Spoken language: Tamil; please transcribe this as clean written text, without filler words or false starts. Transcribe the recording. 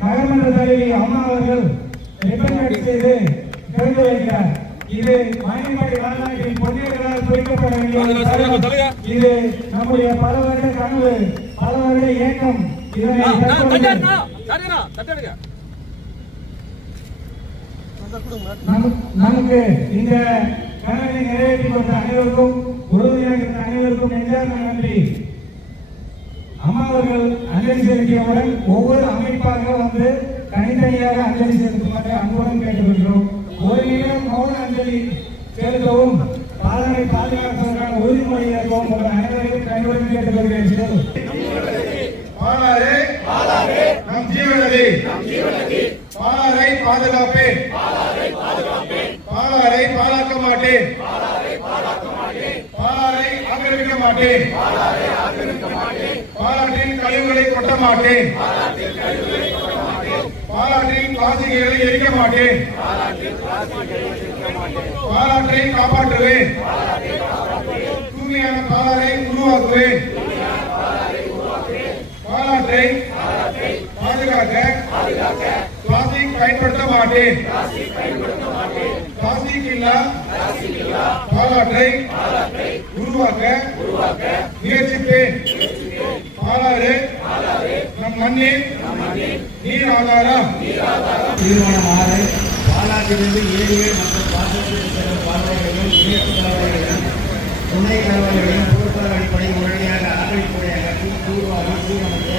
நகர்மன்ற தலைவி அம்மா அவர்கள் ரிப்பன் கட் செய்து திறந்து வைக்கிறார். இது மணிமணி வரலாற்றில் பொன்னியர்களால் குறிக்கப்பட வேண்டிய இது நம்முடைய பல வருட கனவு, பல வருட இயக்கம். நமக்கு இந்த கனவை நிறைவேற்றி கொடுத்த அனைவருக்கும், உறுதியாக இருந்த அனைவருக்கும் நெஞ்சார்ந்த நன்றி. அம்மா அவர்கள் அஞ்சலி செலுத்தியவுடன் ஒவ்வொரு அமைப்பாக வந்து தனித்தனியாக அஞ்சலி செலுத்துமாறு அன்புடன் கேட்டுக்கொள்கிறோம். ஒரு நிமிடம் மௌன அஞ்சலி செலுத்தவும், பாலனை பாதுகாப்பதற்கான உறுதிமொழி ஏற்கவும் உங்கள் அனைவரையும் கனிவுடன் கேட்டுக்கொள்கிறேன். பாலாரே நம் ஜீவனதி, பாலாரை பாதுகாப்பேன், பாலாரை பாழாக்க மாட்டேன், பாலாரை ஆக்கிரமிக்க மாட்டேன், பாலாற்றின் கழிவுகளை கொட்ட மாட்டேன், பாலாற்றின் பிளாஸ்டிக்குகளை எரிக்க மாட்டேன், பாலாற்றை காப்பாற்றுவேன், தூய்மையான பாலாரை உருவாக்குவேன், பாலாற்றை பாதுகாக்க பிளாஸ்டிக் பயன்படுத்த மாட்டேன், பிளாஸ்டிக் இல்லா பாலாற்றை உருவாக்க முயற்சிப்பேன். பாலாறு நம் மண்ணின் நீர் ஆதாரம். தீர்மானம் 6 பாலாற்றிலிருந்து ஏரிகள் மற்றும் பாசனத்தில் செல்லும் பாதைகளையும் இயற்கை கலவைகளையும் துணை கலவைகளையும் பொருட்கள் அடிப்படையில் உடனடியாக ஆக்கிரமிப்புடைய அகற்றி தூர்வாரி சீரமைக்க